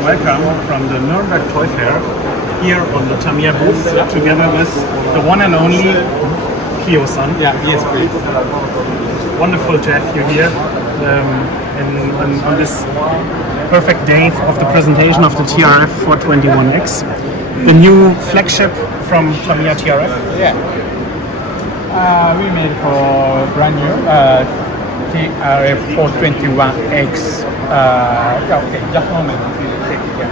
and welcome from the Nuremberg Toy Fair here on the Tamiya booth together with the one and only Kiyo-san. Yeah, yes, please. Wonderful to have you here on this perfect day of the presentation of the TRF421X, the new flagship from Tamiya TRF. Yeah. We made for brand new TRF421X. Okay, just a moment. Take it here.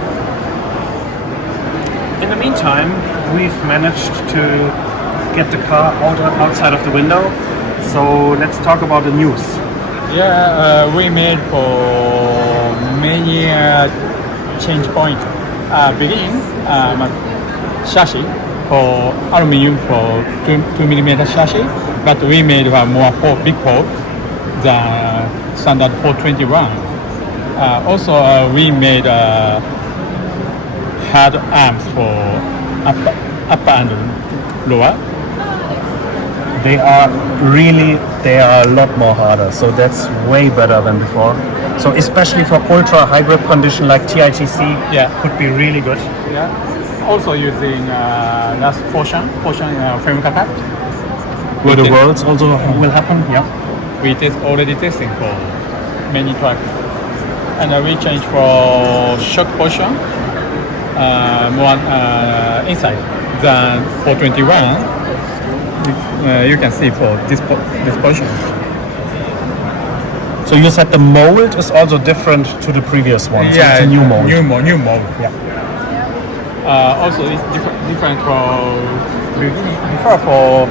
In the meantime, we've managed to get the car outside of the window. So let's talk about the news. Yeah, we made for many change point. Beginning, chassis for aluminum for 2mm chassis, but we made a more big hole than standard 421. Also, we made hard arms for upper and lower. They are a lot more harder, so that's way better than before. So especially for ultra high grip condition like TITC, could be really good. Yeah. Also using last portion frame contact. Will the worlds also will happen? Yeah. We already testing for many trucks, and we change for shock portion more inside than 421. You can see for this portion. So you said the mold is also different to the previous one. So Yeah, it's a new mold. New mold. Yeah. Also, it's different for before for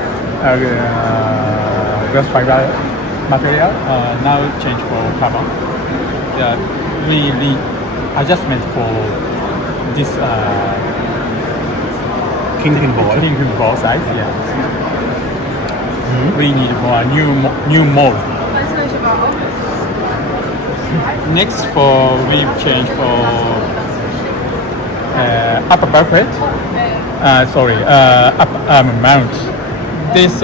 glass fiber material. Now change for carbon. Yeah, we adjustment for this Kingpin ball size. Yeah. We need more new mold. Next we change for upper bracket. Upper arm mount. This is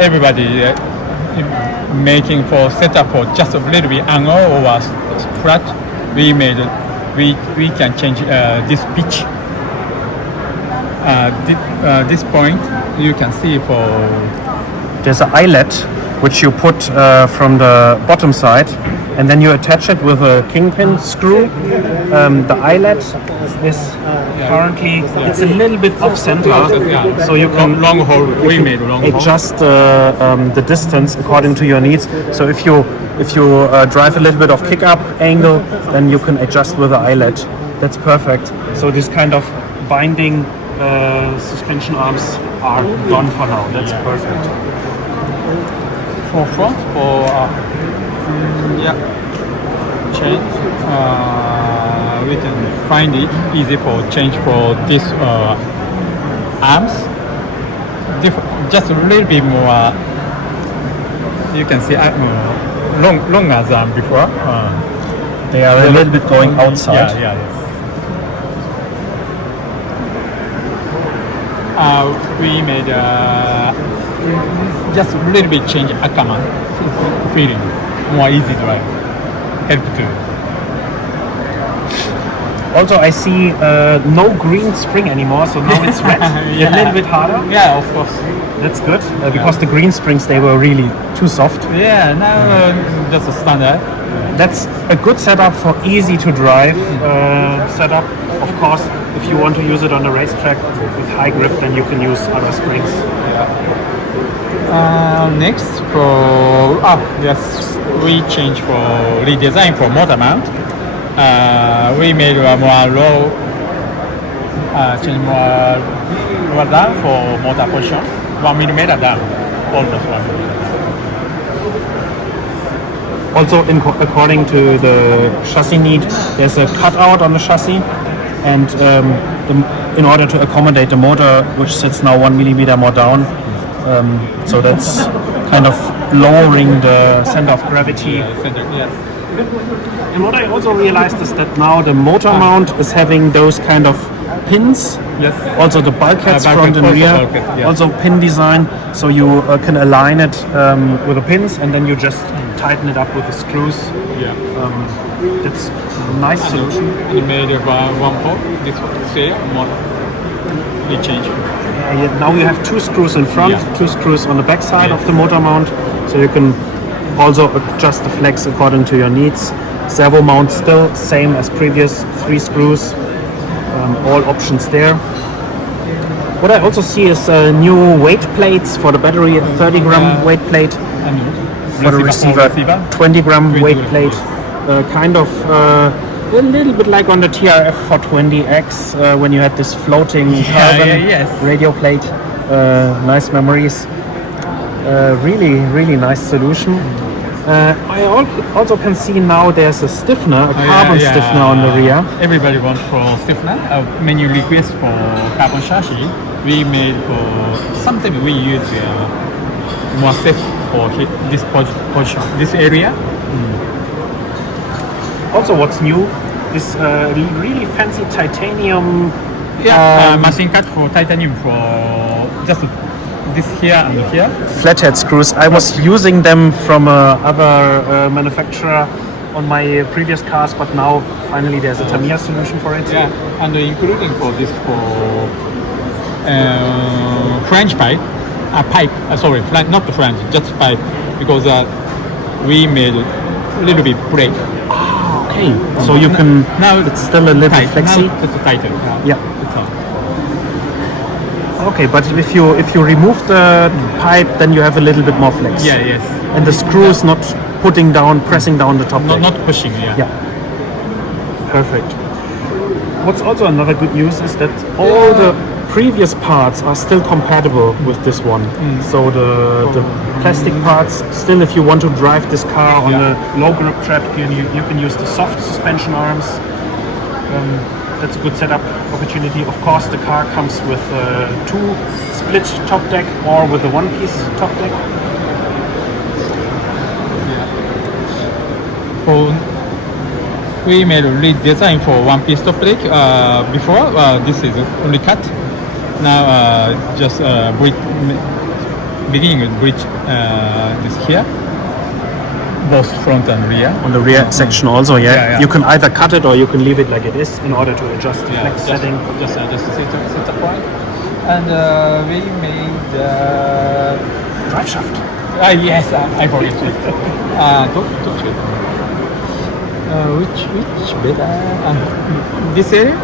everybody making for setup for just a little bit angle or flat. We can change this pitch. This point you can see for there's an eyelet which you put from the bottom side, and then you attach it with a kingpin screw. The eyelet is currently it's a little bit off center, so you can adjust the distance according to your needs. So if you drive a little bit of kick up angle, then you can adjust with the eyelet. That's perfect. So this kind of binding suspension arms are gone for now. That's perfect. For front, change. We can find it easy for change for this arms. Just a little bit more. You can see longer than before. They are a little bit going outside. Yeah. We made just a little bit change Ackerman feeling, more easy drive, help to. Also, I see no green spring anymore, so now it's red. A little bit harder. Yeah, of course. That's good because the green springs they were really too soft. Yeah, now just a standard. That's a good setup for easy to drive setup. Of course, if you want to use it on the racetrack with high grip, then you can use other springs. Next we change for redesign for motor mount. We made a more low, change more down for motor position, 1mm down, almost 1mm. Also, according to the chassis need, there's a cutout on the chassis, and in order to accommodate the motor, which sits now 1mm more down, so that's kind of lowering the center of gravity. And what I also realized is that now the motor mount is having those kind of pins. Yes. Also the bulkheads Bulkhead, front and also rear. bulkhead, yeah. Also pin design, so you can align it with the pins, and then you just tighten it up with the screws. Yeah. That's a nice solution. We made one port. This here, more. We changed. Now you have 2 screws in front, Yeah. 2 screws on the back side Yes. of the motor mount, so you can also adjust the flex according to your needs. Servo mount still same as previous, 3 screws, all options there. What I also see is new weight plates for the battery, a 30 gram weight plate, And for the receiver, 20 gram weight 20 plate, kind of a little bit like on the TRF421X when you had this floating carbon yes. radio plate. Nice memories. Really nice solution. I also can see now there's a stiffener, a carbon stiffener on the rear. Everybody wants for stiffener. Many requests for carbon chassis. We made for something we use more safe for this position, this area. Also, what's new? This really fancy titanium. Machine cut for titanium for just this here and here. Flathead screws. I was using them from other manufacturer on my previous cars, but now finally there's a Tamiya solution for it. Yeah, and including for this for French pipe, sorry, not the French, just pipe, because we made a little bit break. Okay, so you can. Now it's still a little tight. flexy. Now it's tighter. Yeah. Okay, but if you remove the pipe, then you have a little bit more flex. Yeah, yes. And the screw is not pressing down the top. Not pushing. Yeah. Yeah. Perfect. What's also another good news is that all the previous parts are still compatible with this one. So the plastic parts, still if you want to drive this car on a low grip track, you can use the soft suspension arms. That's a good setup opportunity. Of course, the car comes with 2 split top deck or with a 1-piece top deck. We made a redesign for 1-piece top deck. Before this is only cut. Now just beginning with bridge this here, both front and rear. On the rear section also, Yeah. You can either cut it or you can leave it like it is in order to adjust the flex setting. Just center point. And we made Drive shaft. yes, I forget it. Don't it. Which better? This area.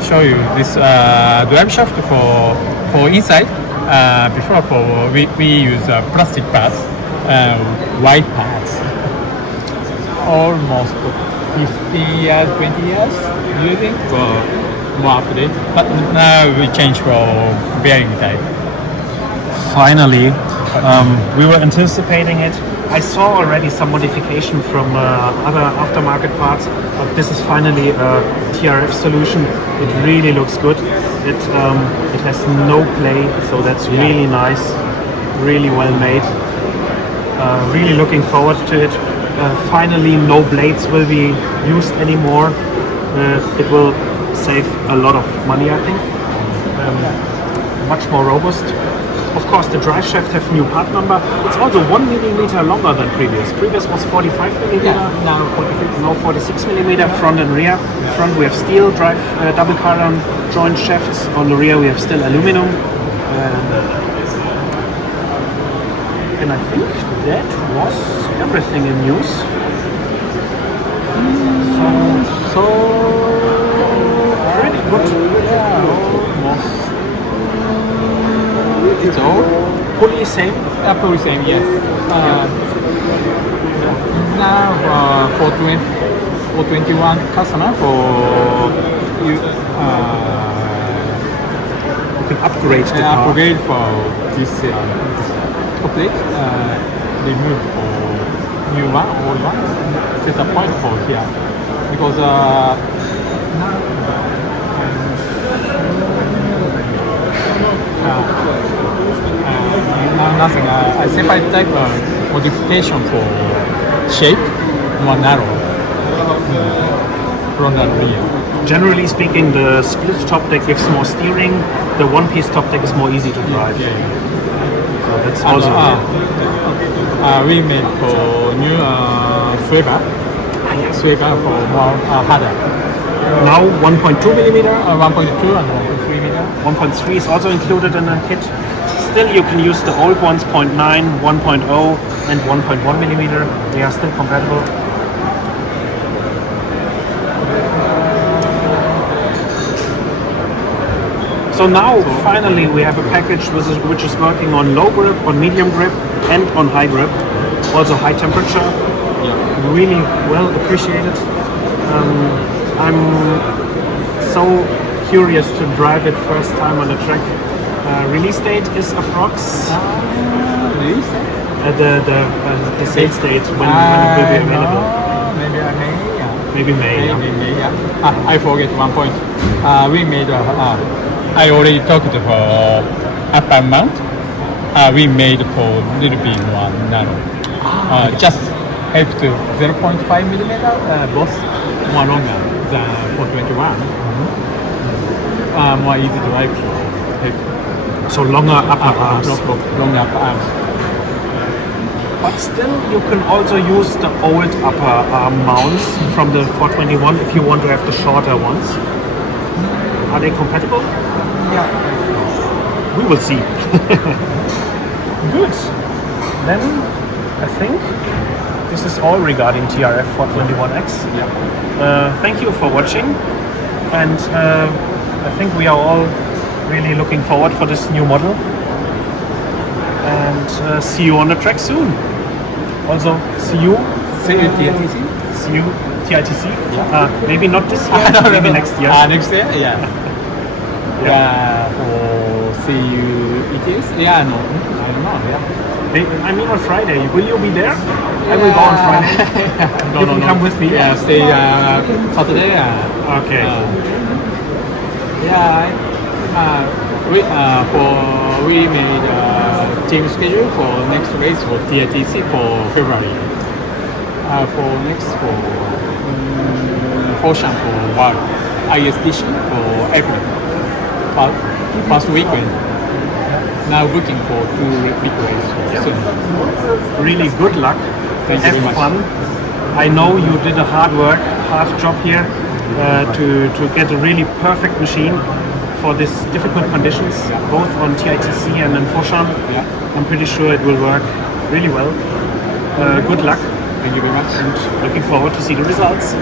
Show you this drive shaft for inside. Before we use plastic parts, white parts. Almost 15 years, 20 years using for more update. But now we change for bearing type. Finally, we were anticipating it. I saw already some modification from other aftermarket parts, but this is finally a TRF solution. It really looks good. It has no play, so that's really nice, really well made. Really looking forward to it. Finally, no blades will be used anymore. It will save a lot of money, I think. Much more robust. Of course, the drive shaft have new part number. It's also 1 millimeter longer than previous. Previous was 45 millimeter, now 46 millimeter front and rear. Front we have steel drive double carbon joint shafts. On the rear we have still aluminum. And I think that was everything in news. So pretty good. Almost. It's all Pulley same. Pulley same, yes. Now for 21 customer for you can upgrade the car. Upgrade for this public. Remove for new one, old one. Set a point for here because nothing. I simply type modification for shape more narrow. front and rear. Generally speaking, the split top deck gives more steering. The one-piece top deck is more easy to drive. Yeah, yeah. So that's And, also we made for new swivel. Swivel for more harder. now 1.2 millimeter. 1.2 and 1.3 meter. 1.3 is also included in the kit. Still, you can use the old ones, 0.9, 1.0, and 1.1 millimeter. They are still compatible. So now, finally, we have a package which is working on low grip, on medium grip, and on high grip. Also high temperature. Yeah. Really well appreciated. I'm so curious to drive it first time on the track. Release date is approx. Release? The sales date when it will be available. Maybe I may. Yeah. Maybe May. Yeah. Maybe May. Yeah. I forget one point. We made. I already talked for upper mount. We made for little bit more narrow. Just help to 0.5 millimeter. Both more longer than 421. More easy to drive. So longer upper arms. Longer upper arms. But still, you can also use the old upper arm mounts from the 421 if you want to have the shorter ones. Are they compatible? Yeah. We will see. Good. Then I think this is all regarding TRF421X. Yeah. Thank you for watching, and I think we are all really looking forward for this new model. And see you on the track soon. Also, see you TRTC? See you TITC. Maybe not this year, maybe next year. Next year? Yeah. Yeah. For see you ETS? Yeah, no. I don't know. Yeah. I mean on Friday. Will you be there? I will go on Friday. No, You can come with me. Yeah, stay Saturday. Okay. We made team schedule for next race for TITC for February. For next Foshan for World ISTC for April. First weekend. Now looking for 2 big races soon. Really good luck. Thank you Have very much. fun. I know you did a hard job here to get a really perfect machine for these difficult conditions, both on TITC and in Foshan. Yeah. I'm pretty sure it will work really well. Good luck, Thank you very much. and looking forward to see the results.